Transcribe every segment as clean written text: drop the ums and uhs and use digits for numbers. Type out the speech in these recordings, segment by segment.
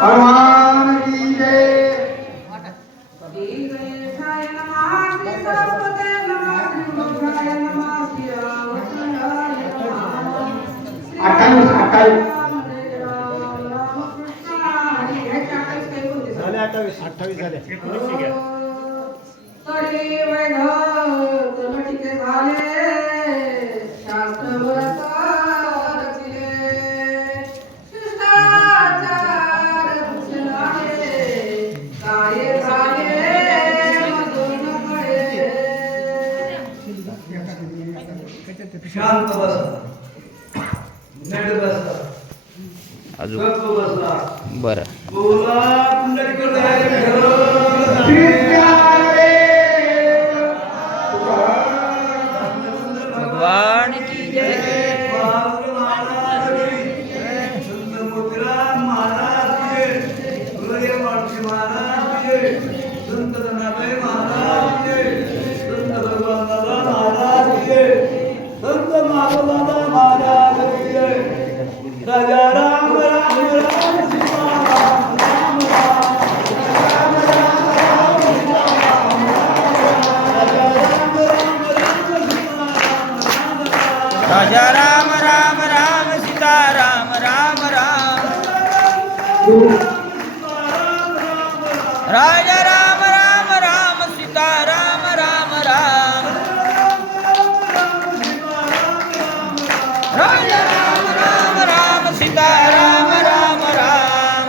भगवान की जय। अठ्ठावीस अठ्ठावीस अठ्ठावीस झाले. शांत बसा, नीट बसा, अजून गप्प बसा. बरं. बोला पुंडलिक भगवान की जय. राजा राम राम राम सीता राम राम राम राम सीता राम राजा राम राम राम सीता राम राम राम. राजा राम राम राम सीता राम राम राम. राजा राम राम राम सीता राम राम राम.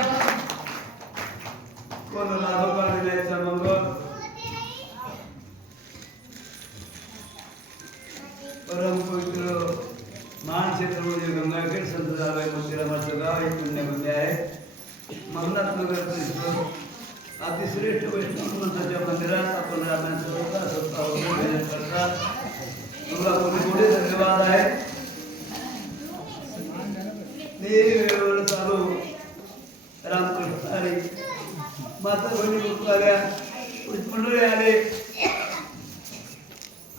कोणाला भगवान द्यायचा मग परम पवित्र महान क्षेत्र म्हणजे गंगाखेड संत जाबाई मंदिरामाचं गाव एक पुण्यभूमी आहे. मगनाथ नगरचं अतिश्रेष्ठ वैष्णव मंत्राच्या मंदिरात आपण रामायण सप्ताह करतात. तुला कोणी कोणी धन्यवाद आहे. ते वेळेवर चालू रामकृष्ण आले, माता बहिणी लोक आल्या, मंडळी आले.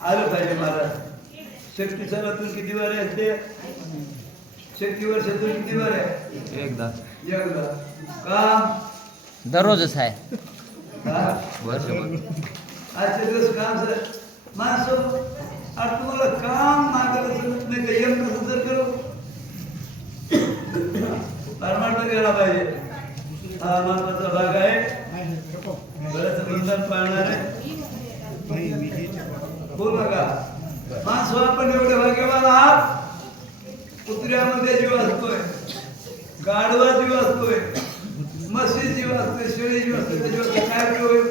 आलं पाहिजे महाराज. शक्ती सणातून किती वारे असते? शक्ती वर्षातून किती वारे? एकदा एकदा. का? दररोजच आहे. वर्षभर. आजच्या दिवस काम सर माणसं आज तुम्हाला काम मागायला समजत नाही तर यम कसं जर करू परमार्थ गेला पाहिजे. हा महत्वाचा भाग आहे. बरंच बंधन पाळणार आहे. बोल नका माणसं आपण एवढे भाग्यवान आहात. कुत्र्यामध्ये जीव असतोय, गाढवा जीव असतोय, म्हशी जीव असतोय, शेळी जीव असतोय. त्याच्यावर काय उपयोग?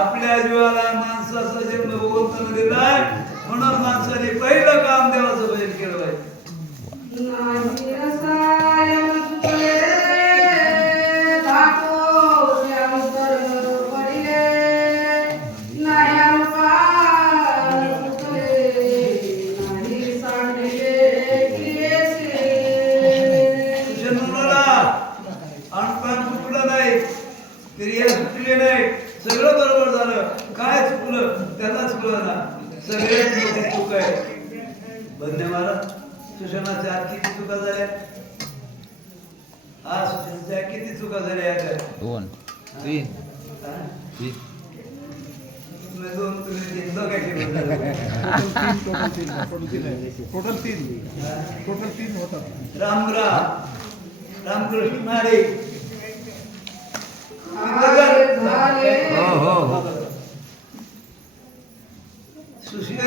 आपल्या जीवाला माणसाचा जन्म भगवंताने दिलाय म्हणून माणसाने पहिलं काम देवाचं भजन केलं पाहिजे. सगळं बरोबर झालं. काय चुकलं? त्याला चुकलं ना. सगळ्यात मोठी चूक आहे बंदे महाराज. सुशनाच्या आत किती चुका झाल्या? हा सुशनाच्या किती चुका झाल्या? 2 3 3 दोन तुम्ही तीन दोघांची टोटल तीन होतात. राम राम रामकृष्ण हरी. सुशील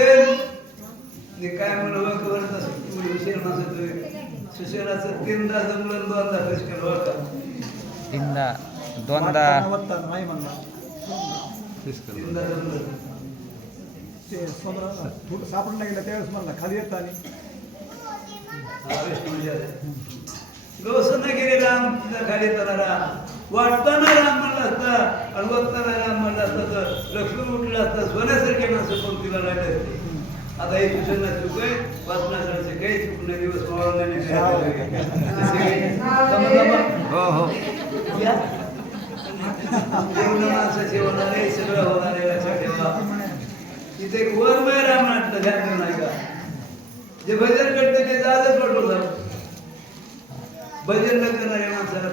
काय म्हणलं खबर सुशीलाचं 3दा जमलं 2दा फेस केलं होता. 3दा 2दा नाही म्हणणार. 3दा जमलं. ते थोडं सापडलं गेलं त्यावेळेस म्हणला खाली येत आणि गौसनगिरी राम तिथं खाली येताना वाटताना राम म्हणलं असता आणि बघताना राम म्हणलं असतं तर लक्ष्मण उठलं असतं. सोन्यासारखे माणसं पण तिला राहिले असते. आता हे सुशेना चूक आहे. वाचनासाठी काही चूक नाही. दिवस मावळला नाही. माणसाचे होणारे सगळं होणारे लक्षात ठेवा. तिथे एक वरमय राम म्हटलं ध्यान देऊ नाही का? जे भजन करते ते जादच वाटलं. भजन न करणाऱ्या माणसाला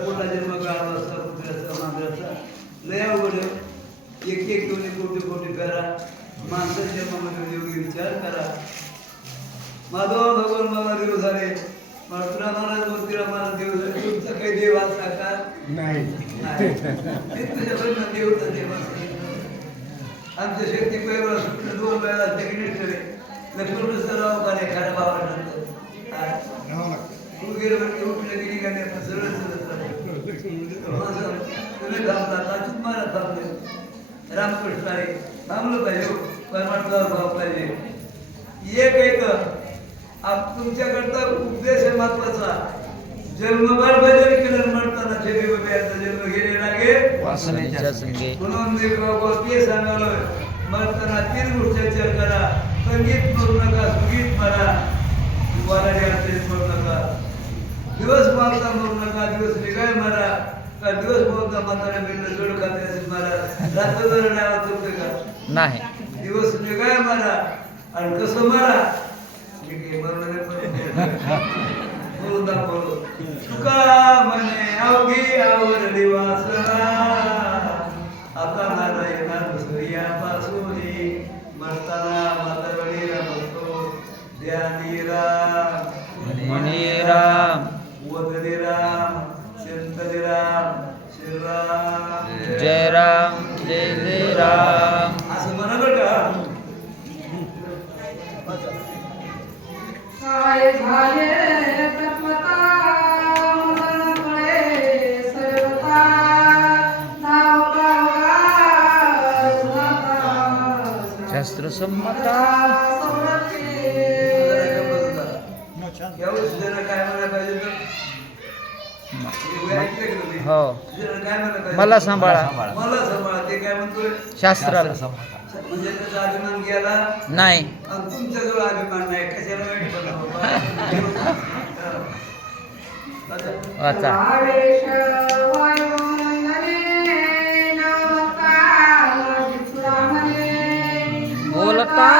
विचार करा. माधव भगवान मला देव झाले, तुला महाराज मूर्तीला महाराज देव झाले. तुमचा काही देव असला का? नाही. ते तुझ्याकडनं देव तर देव असेल. आमच्या शेती पैर सुटलं 2 वेळा सेक्रेटरी लक्ष्मणराव का नाही खऱ्या भावानंतर राहावं लागतं. तू गेलं उठलं गेली का नाही आपण सरळ तुम्ही थांबला अजून मला थांबले. रामकृष्ण आहे थांबलं पाहिजे, परमात्मा भाव पाहिजे. एक तुमच्याकडचा उपदेश आहे महत्वाचा. जन्मभर भजन केलं म्हणताना जन्म गेले लागे वासनेच्या संगे. म्हणून मी ते सांगालोय म्हणताना 3 गोष्टी विचार करा. संगीत करू नका, संगीत म्हणा, वाराडी अर्थ करू नका, दिवस मागता म्हणू नका, दिवस निघाय मारा का दिवस बोलता म्हातारा मिळणं जोड खाते मारा. रात्र जर नाव तुमचं का नाही. दिवस निघाय मारा. आणि कसं मारा बोलून दाखवलो. तुका म्हणे अवघी आवरली वासना, आता मला येणार सूर्यापासून मरताना म्हातारवडी रमतो. ध्यानी राम म्हणे राम, वदनी राम, चिंतनी राम, श्रीराम जय राम, जय जय राम. असं म्हणा बरं का. काय झाले तत्वता मनाकडे सर्वता धावता शास्त्र संमता. यावेळेस जरा काय म्हणायला पाहिजे तर ऐकलं की तुम्ही? हो. जरा काय म्हणायला पाहिजे? मला सांभाळा. मला सांभाळा. ते काय म्हणतोय शास्त्राला म्हणजे त्याचा अभिमान गेला नाही. आणि तुमच्याजवळ अभिमान नाही. कशाला वाईट बनवा. वाचा. आवेश वायुमंडले नवका चित्रामणे बोलता